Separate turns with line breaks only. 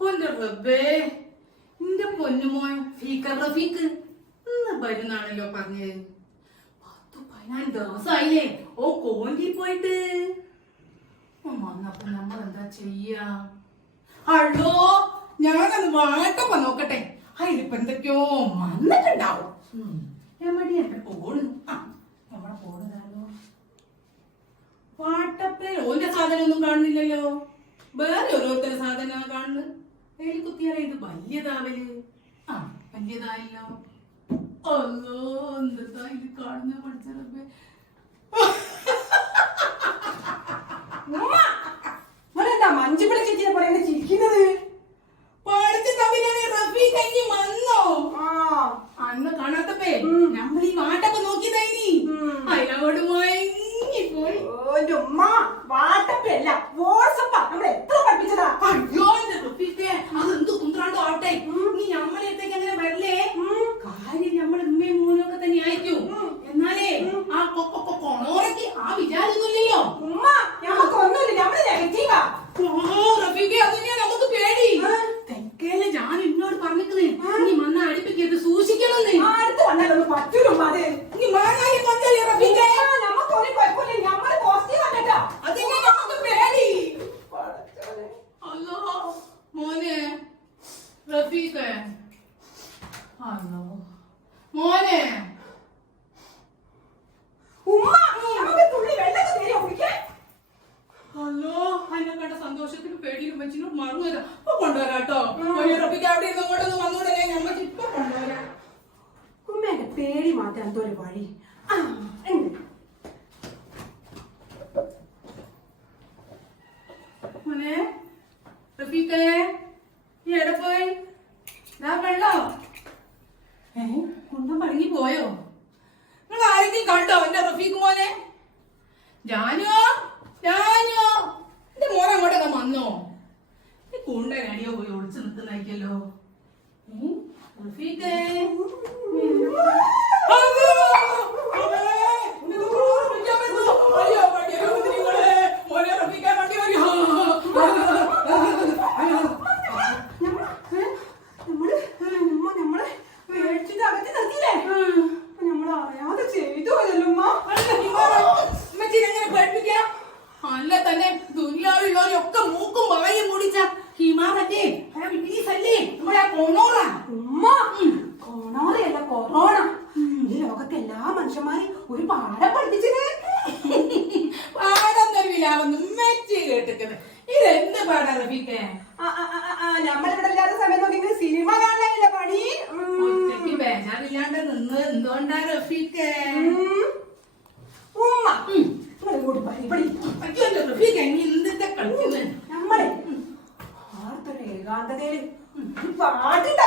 റബ്ബേ എന്റെ പൊന്നുമോൻ ഫീക്കർ റഫീക്ക് ഇന്ന് വരുന്നാണല്ലോ പറഞ്ഞത് പത്ത് പതിനാല് ദിവസമായില്ലേ ഓ കോണ്ടി പോയിട്ട്. വന്നപ്പോ നമ്മൾ എന്താ ചെയ്യാ? അല്ലോ ഞാനത് വാട്ടപ്പ നോക്കട്ടെ. അതിലിപ്പോ എന്തൊക്കെയോ വന്നിട്ടുണ്ടാവും. എമ്മടി എന്റെ പോണ് ആ നമ്മളെ പോണതാണോ വാട്ടപ്പേ ഓന്റെ സാധനം ഒന്നും കാണുന്നില്ലല്ലോ. വേറെ ഓരോരുത്തരുടെ സാധനം കാണുന്നു അതിൽ കുത്തിയാലേ ഇത് വലിയതാവൽ? ആ വലിയതായല്ലോ. അല്ലോ എന്താ ഇത് കാണുന്ന പഠിച്ചറപ്പേ
ചേച്ചിയെ പോലെ ഇങ്ങനെ ചിരിക്കുന്നത്?
പഠിച്ച തമ്മിലാണ് റഫി കഴിഞ്ഞ് വന്നോ?
ആ.
അന്ന് കാണാത്തപ്പേ. നമ്മൾ ഈ വാട്ടൊക്കെ നോക്കിയതായി
ഉം.
അതിനോട് പോയി.
ഓ, ഉമ്മ വാട്ടപ്പല്ല വാട്സപ്പാ നമ്മൾ എത്ര പഠിപ്പിച്ചതാ
അയ്യോ എന്റെ റഫീഖേ അതെന്ത് കുന്ത്രാണ്ടോ ആവട്ടെ നീ നമ്മളെത്തേക്ക് അങ്ങനെ വരല്ലേ
ഉം.
കാര്യം നമ്മൾ ഉമ്മയും മോനും ഒക്കെ തന്നെ ആയിരിക്കും
ഉം.
എന്നാലേ ആ കൊക്കൊക്കെ കൊണോറയ്ക്ക് ആ വിചാരിക്കുന്നില്ലല്ലോ
ഉമ്മ ഞമ്മക്ക് ഒന്നുമില്ല നമ്മൾ നെഗറ്റീവാ
റഫീഖെ അതന്നെയാ നമുക്ക് പേടി
ആ.
തെക്കേലെ ഞാൻ എന്നോട് പറഞ്ഞിരിക്കുന്നേ നീ മണ്ണ അടുപ്പിക്കരുത് സൂക്ഷിക്കണമെന്ന്
അടുത്ത് വന്നാലൊന്നും പറ്റൂലും അത്
നീ മാങ്ങായി കൊണ്ടല്ലേ റഫീഖെ
ആ, ഞമ്മക്ക് ഒരു കുഴപ്പമില്ല ഞമ്മൾ പോസിറ്റീവ് അല്ലട്ടോ
അതെന്നെ നമുക്ക് പേടി അല്ലോ മോനെ.
ഉമ്മ ഞമ്മക്ക് തുള്ളി വെള്ളത്തിൽ തരുമോ കുടിക്കാൻ.
അല്ലോ അതിനെ കണ്ട സന്തോഷത്തിന് പേടിയും വെച്ചിനും മറന്നുവരാം ഇപ്പൊ കൊണ്ടുവരാട്ടോ മോനെ റഫീഖെ അവിടെ ഇരുന്ന് അങ്ങോട്ടൊന്ന് വന്നൂടെ. ഞമ്മക്ക് ഇപ്പൊ കൊണ്ടുവരാം.
പേടി മാറ്റാൻ എന്തോ വഴി. ആ,
വെള്ളോ? പോയോ? കണ്ടോ വന്നോ? ഈ പോയി ഒളിച്ചു നിൽക്കുന്നതായിരിക്കല്ലോ ഏ? റഫീഖേ അയ്യോ! അമ്മേ! ഇത് വിളിക്കാൻ വരുന്നു. അയ്യോ, വണ്ടി വരുന്നു നിങ്ങളെ. മോനെ റഫീഖേ, വണ്ടി വരൂ.
ഞമ്മ- ഏ? നമ്മൾ ഏ, ഉമ്മ നമ്മളെ പേടിച്ചിട്ട് അകത്ത് നിർത്തിയില്ലേ അപ്പൊ നമ്മൾ അറിയാതെ ചെയ്തു പോയല്ലോ ഉമ്മ
അല്ല, ഹിമാറ, ഉമ്മച്ചീനെ എങ്ങനെ പേടിപ്പിക്കാം? അല്ല തന്നെ ദുനിയാവിലുള്ളവരൊക്കെ മൂക്കും വായും മുടിച്ച ഹിമാവല്ലേ അല്ലേ നമ്മുടെ കൊണോറ.
ഉമ്മ. കൊറോണയല്ല കൊറോണ. ഈ ലോകത്തെ എല്ലാ മനുഷ്യന്മാരെയും ഒരു പാഠം പഠിപ്പിച്ചത്
കളിക്കുന്നത്
നമ്മളെ ആർത്തൊരു ഏകാന്തതയില് പാട്ടുണ്ടാക്കി